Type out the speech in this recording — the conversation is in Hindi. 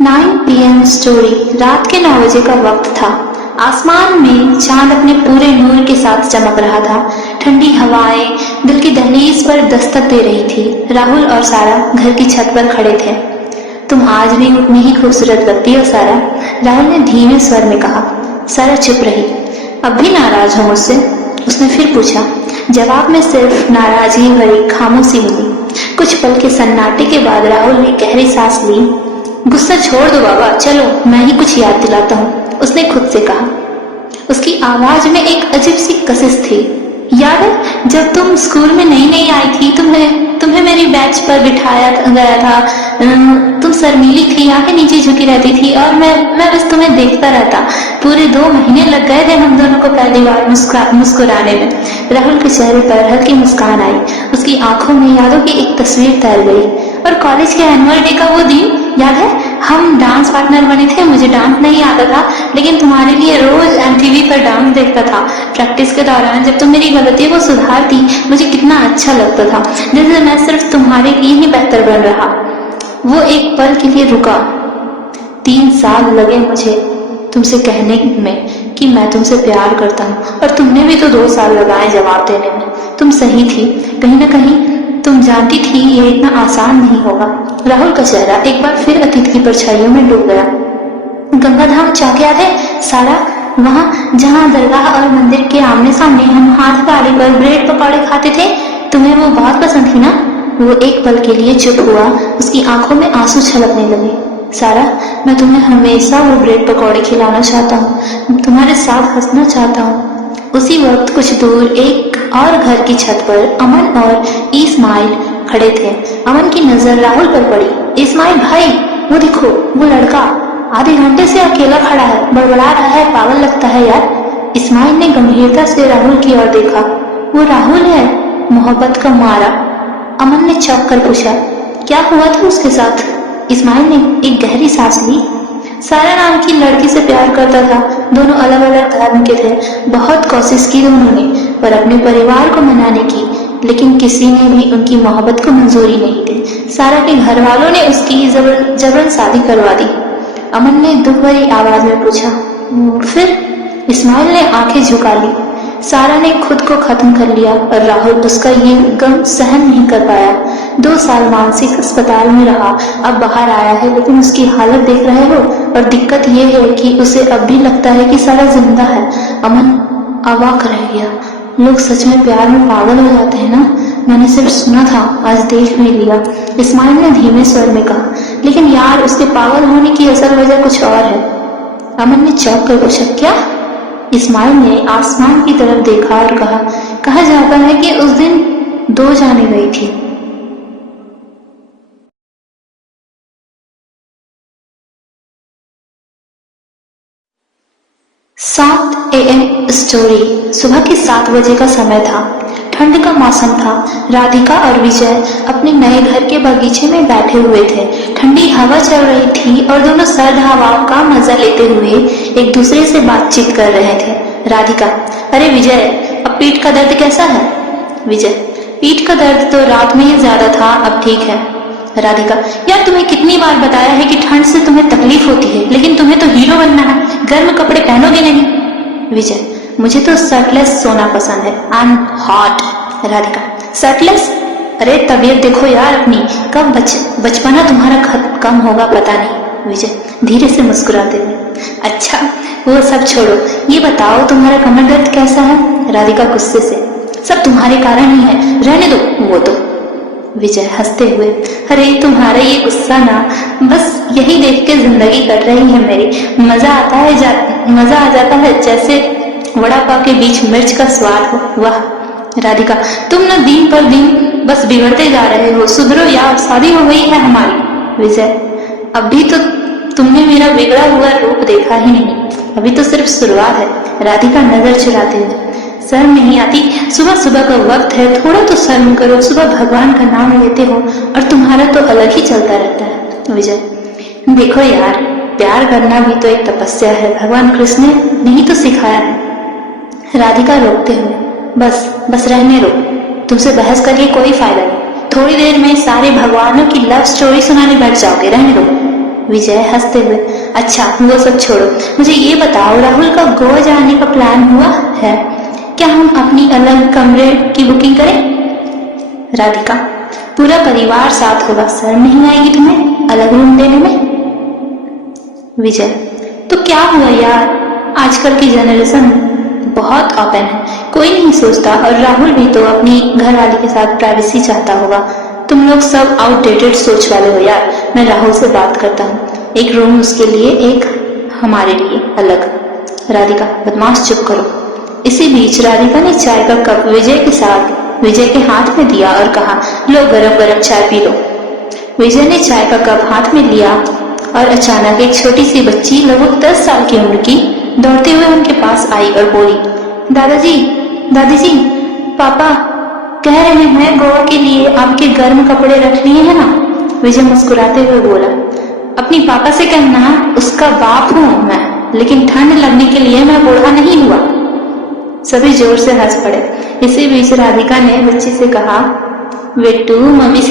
9 PM स्टोरी। रात के 9 बजे का वक्त था। आसमान में चांद अपने पूरे नूर के साथ चमक रहा था। ठंडी हवाएं दिल की दहलीज पर दस्तक दे रही थी। राहुल और सारा घर की छत पर खड़े थे। तुम आज भी उतनी ही खूबसूरत लगती हो सारा, राहुल ने धीमे स्वर में कहा। सारा चुप रही। अब भी नाराज हो मुझसे? उसने फिर पूछा। जवाब में सिर्फ नाराजगी भरी खामोशी मिली। कुछ पल के सन्नाटे के बाद राहुल ने गहरी सांस ली। गुस्सा छोड़ दो बाबा, चलो मैं ही कुछ याद दिलाता हूँ, उसने खुद से कहा। उसकी आवाज में एक अजीब सी कशिश थी। याद है जब तुम स्कूल में नई नई आई थी, तुम्हें मेरी बेंच पर बिठाया गया था। तुम शर्मीली थी, आंखें नीचे झुकी रहती थी और मैं बस तुम्हें देखता रहता। पूरे 2 महीने लग गए थे हम दोनों को पहली बार मुस्कुराने में। राहुल के चेहरे पर हल्की मुस्कान आई। उसकी आंखों में यादों की एक तस्वीर तैर गई। और कॉलेज के एनुअल डे का वो दिन याद है? हम डांस पार्टनर बने थे। मुझे डांस नहीं आता था, लेकिन तुम्हारे लिए रोज MTV पर डांस देखता था। प्रैक्टिस के दौरान जब तुम मेरी गलतियों को सुधारती, मुझे कितना अच्छा लगता था, जैसे मैं सिर्फ तुम्हारे लिए ही बेहतर बन रहा। वो एक पल के लिए रुका। 3 साल लगे मुझे तुमसे कहने में कि मैं तुमसे प्यार करता हूँ, और तुमने भी तो 2 साल लगाए जवाब देने में। तुम सही थी, कहीं ना कहीं तुम जानती थी ये इतना आसान नहीं होगा। राहुल का चेहरा एक बार फिर अतीत की परछाइयों में डूब गया। गंगाधाम चौक याद है सारा? वहाँ जहाँ दरगाह और मंदिर के आमने सामने हम हाथ गाड़ी पर ब्रेड पकौड़े खाते थे। तुम्हें वो बहुत पसंद थी ना? वो एक पल के लिए चुप हुआ। उसकी आंखों में आंसू छलकने लगे। सारा, मैं तुम्हें हमेशा वो ब्रेड पकौड़े खिलाना चाहता हूँ, तुम्हारे साथ हंसना चाहता हूँ। उसी वक्त कुछ दूर एक और घर की छत पर अमन और इस्माइल खड़े थे। अमन की नजर राहुल पर पड़ी। इस्माइल भाई, वो देखो, वो लड़का आधे घंटे से अकेला खड़ा है, बड़बड़ा रहा है, पागल लगता है यार। इस्माइल ने गंभीरता से राहुल की ओर देखा। वो राहुल है, मोहब्बत का मारा। अमन ने चौंक कर पूछा, क्या हुआ था उसके साथ? इस्माइल ने एक गहरी सांस ली। सारा नाम की लड़की से प्यार करता था। दोनों अलग अलग धर्म के थे। बहुत कोशिश की दोनों ने पर अपने परिवार को मनाने की, लेकिन किसी ने भी उनकी मोहब्बत को मंजूरी नहीं दी। सारा के घर वालों ने उसकी जबरन शादी करवा दी। अमन ने दुख भरी आवाज में पूछा, फिर? इस्माइल ने आंखें झुका ली। सारा ने खुद को खत्म कर लिया और राहुल उसका ये गम सहन नहीं कर पाया। 2 साल मानसिक अस्पताल में रहा, अब बाहर आया है, लेकिन उसकी हालत देख रहे हो। और दिक्कत ये है कि उसे अब भी लगता है कि सारा जिंदा है। अमन अवाक रह गया। लोग सच में प्यार में पागल हो जाते हैं ना? मैंने सिर्फ सुना था, आज देख भी लिया, इस्माइल ने धीमे स्वर में कहा। लेकिन यार, उसके पागल होने की असल वजह कुछ और है। अमन ने चौंक कर पूछा, क्या? इस्माइल ने आसमान की तरफ देखा और कहा जाता है कि उस दिन 2 जाने गई थी। सात AM स्टोरी। सुबह के 7 बजे का समय था। ठंड का मौसम था। राधिका और विजय अपने नए घर के बगीचे में बैठे हुए थे। ठंडी हवा चल रही थी और दोनों सर्द हवाओं का मजा लेते हुए एक दूसरे से बातचीत कर रहे थे। राधिका, अरे विजय, अब पीठ का दर्द कैसा है? विजय, पीठ का दर्द तो रात में ही ज्यादा था, अब ठीक है। राधिका, यार तुम्हें कितनी बार बताया है कि ठंड से तुम्हें तकलीफ होती है, लेकिन तुम्हें तो हीरो बनना है, गर्म कपड़े पहनोगे नहीं। विजय, मुझे तो शर्टलेस सोना पसंद है, I am hot. Radhika, shirtless? अरे तबीयत देखो यार अपनी, कब बचपना तुम्हारा कम होगा पता नहीं। विजय धीरे से मुस्कुराते हुए, अच्छा वो सब छोड़ो, ये बताओ तुम्हारा कमर दर्द कैसा है? राधिका गुस्से से, सब तुम्हारे कारण ही है, रहने दो वो तो। विजय हंसते हुए, अरे तुम्हारा ये गुस्सा ना, बस यही देख के जिंदगी कट रही है मेरी। मजा आ जाता है जैसे वड़ा पाव के बीच मिर्च का स्वाद हो। वाह। राधिका, तुम ना दिन पर दिन बस बिगड़ते जा रहे हो, सुधरो यार, शादी हो गई है हमारी। विजय, अभी तो तुमने मेरा बिगड़ा हुआ रूप देखा ही नहीं, अभी तो सिर्फ शुरुआत है। राधिका नजर चुराते हुए, शर्म नहीं आती? सुबह सुबह का वक्त है, थोड़ा तो शर्म करो। सुबह भगवान का नाम लेते हो और तुम्हारा तो अलग ही चलता रहता है। विजय, देखो यार, प्यार करना भी तो एक तपस्या है, भगवान कृष्ण ने नहीं तो सिखाया है। राधिका रोकते हुए, बस रहने दो, तुमसे बहस करके कोई फायदा नहीं। थोड़ी देर में सारे भगवानों की लव स्टोरी सुनाने बैठ जाओगे, रहने दो। विजय हंसते हुए। अच्छा वो सब छोड़ो, मुझे ये बताओ राहुल का गोवा जाने का प्लान हुआ है? क्या हम अपनी अलग कमरे की बुकिंग करें? राधिका, पूरा परिवार साथ होगा, शर्म नहीं आएगी तुम्हें अलग रूम लेने में? विजय, तो क्या हुआ यार, आजकल की जनरेशन बहुत ओपन है, कोई नहीं सोचता। और राहुल भी तो अपनी घरवाली के साथ प्राइवेसी चाहता होगा। तुम लोग सब आउटडेटेड सोच वाले हो यार। मैं राहुल से बात करता हूँ, एक रूम उसके लिए, एक हमारे लिए अलग। राधिका, बदमाश चुप करो। इसी बीच राधिका ने चाय का कप विजय के हाथ में दिया और कहा, लो गरम गरम चाय पी लो। विजय ने चाय का कप हाथ में लिया और अचानक एक छोटी सी बच्ची लगभग 10 साल की उम्र की दौड़ते हुए उनके पास आई और बोली, दादाजी, दादाजी, पापा कह रहे हैं गोवा के लिए आपके गर्म कपड़े रख लिए हैं ना? विजय मुस्कुराते हुए बोला, अपनी पापा से कहना, उसका बाप हूं मैं, लेकिन ठंड लगने के लिए मैं बूढ़ा नहीं हुआ। सभी जोर से हंस पड़े। इसी बीच राधिका ने बच्ची से कहा, बेटू मम्मी से